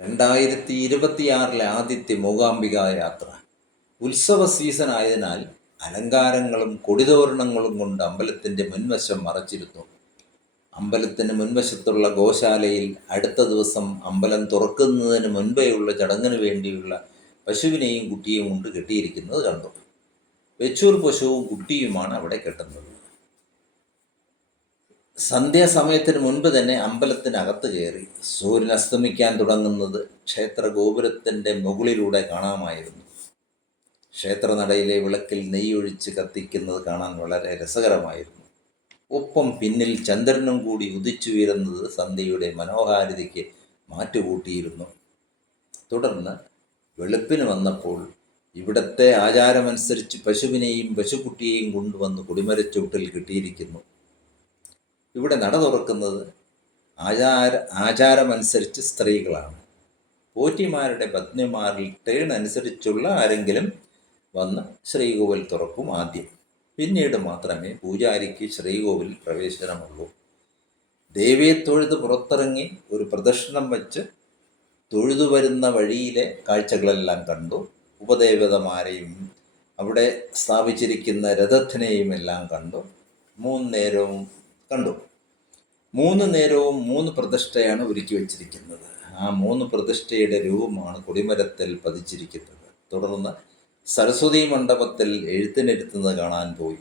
2026 ആദ്യത്തെ മൂകാംബിക യാത്ര. ഉത്സവ സീസൺ ആയതിനാൽ അലങ്കാരങ്ങളും കൊടിതോരണങ്ങളും കൊണ്ട് അമ്പലത്തിൻ്റെ മുൻവശം മറച്ചിരുന്നു. അമ്പലത്തിന് മുൻവശത്തുള്ള ഗോശാലയിൽ അടുത്ത ദിവസം അമ്പലം തുറക്കുന്നതിന് മുൻപേയുള്ള ചടങ്ങിന് വേണ്ടിയുള്ള പശുവിനെയും കുട്ടിയും കൊണ്ട് കെട്ടിയിരിക്കുന്നത് കണ്ടു. വെച്ചൂർ പശുവും കുട്ടിയുമാണ് അവിടെ കെട്ടുന്നത്. സന്ധ്യാസമയത്തിന് മുൻപ് തന്നെ അമ്പലത്തിനകത്ത് കയറി. സൂര്യൻ അസ്തമിക്കാൻ തുടങ്ങുന്നത് ക്ഷേത്ര ഗോപുരത്തിൻ്റെ മുകളിലൂടെ കാണാമായിരുന്നു. ക്ഷേത്രനടയിലെ വിളക്കിൽ നെയ്യൊഴിച്ച് കത്തിക്കുന്നത് കാണാൻ വളരെ രസകരമായിരുന്നു. ഒപ്പം പിന്നിൽ ചന്ദ്രനും കൂടി ഉദിച്ചുയരുന്നത് സന്ധ്യയുടെ മനോഹാരിതയ്ക്ക് മാറ്റുകൂട്ടിയിരുന്നു. തുടർന്ന് വെളുപ്പിന് വന്നപ്പോൾ ഇവിടത്തെ ആചാരമനുസരിച്ച് പശുവിനെയും പശുക്കുട്ടിയെയും കൊണ്ടുവന്ന് കൊടിമരച്ചൂട്ടിൽ കെട്ടിയിരിക്കുന്നു. ഇവിടെ നട തുറക്കുന്നത് ആചാരമനുസരിച്ച് സ്ത്രീകളാണ്. പോറ്റിമാരുടെ പത്നിമാരിൽ ടേൺ അനുസരിച്ചുള്ള ആരെങ്കിലും വന്ന് ശ്രീകോവിൽ തുറക്കും ആദ്യം. പിന്നീട് മാത്രമേ പൂജാരിക്ക് ശ്രീകോവിൽ പ്രവേശനമുള്ളൂ. ദേവിയെ തൊഴുത് പുറത്തിറങ്ങി ഒരു പ്രദക്ഷിണം വച്ച് തൊഴുതു വരുന്ന വഴിയിലെ കാഴ്ചകളെല്ലാം കണ്ടു. ഉപദേവതമാരെയും അവിടെ സ്ഥാപിച്ചിരിക്കുന്ന രഥത്തിനെയും എല്ലാം കണ്ടു. 3 നേരവും 3 പ്രതിഷ്ഠയാണ് ഒരുക്കി വച്ചിരിക്കുന്നത്. ആ 3 പ്രതിഷ്ഠയുടെ രൂപമാണ് കൊടിമരത്തിൽ പതിച്ചിരിക്കുന്നത്. തുടർന്ന് സരസ്വതി മണ്ഡപത്തിൽ എഴുത്തിനിരുത്തുന്നത് കാണാൻ പോയി.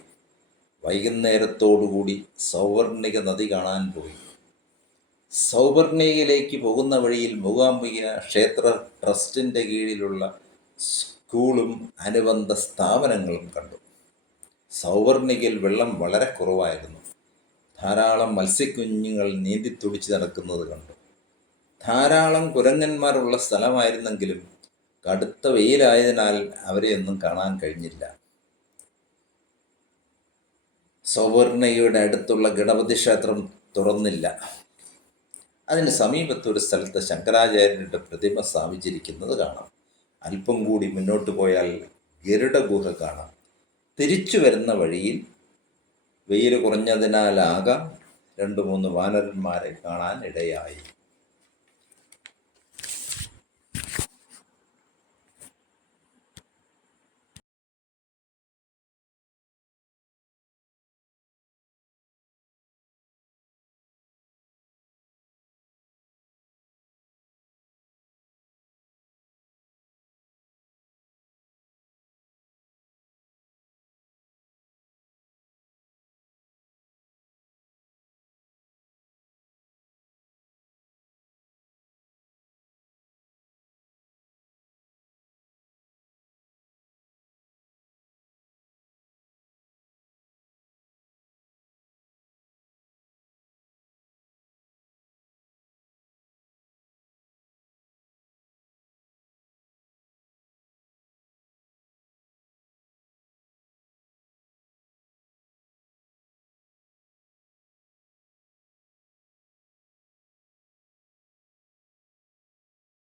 വൈകുന്നേരത്തോടുകൂടി സൗവർണിക നദി കാണാൻ പോയി. സൗവർണികയിലേക്ക് പോകുന്ന വഴിയിൽ മൂകാംബിക ക്ഷേത്ര ട്രസ്റ്റിൻ്റെ കീഴിലുള്ള സ്കൂളും അനുബന്ധ സ്ഥാപനങ്ങളും കണ്ടു. സൗവർണികയിൽ വെള്ളം വളരെ കുറവായിരുന്നു. ധാരാളം മത്സ്യക്കുഞ്ഞുങ്ങൾ നീന്തിത്തുടിച്ച് നടക്കുന്നത് കണ്ടു. ധാരാളം കുരങ്ങന്മാരുള്ള സ്ഥലമായിരുന്നെങ്കിലും കടുത്ത വെയിലായതിനാൽ അവരെയൊന്നും കാണാൻ കഴിഞ്ഞില്ല. സൗവർണികയുടെ അടുത്തുള്ള ഗണപതി ക്ഷേത്രം തുറന്നില്ല. അതിന് സമീപത്തൊരു സ്ഥലത്ത് ശങ്കരാചാര്യരുടെ പ്രതിമ സ്ഥാപിച്ചിരിക്കുന്നത് കാണാം. അല്പം കൂടി മുന്നോട്ട് പോയാൽ ഗരുഡ ഗുഹ കാണാം. തിരിച്ചു വരുന്ന വഴിയിൽ വെയിൽ കുറഞ്ഞതിനാലാകാം 2-3 വാനരന്മാരെ കാണാൻ ഇടയായി.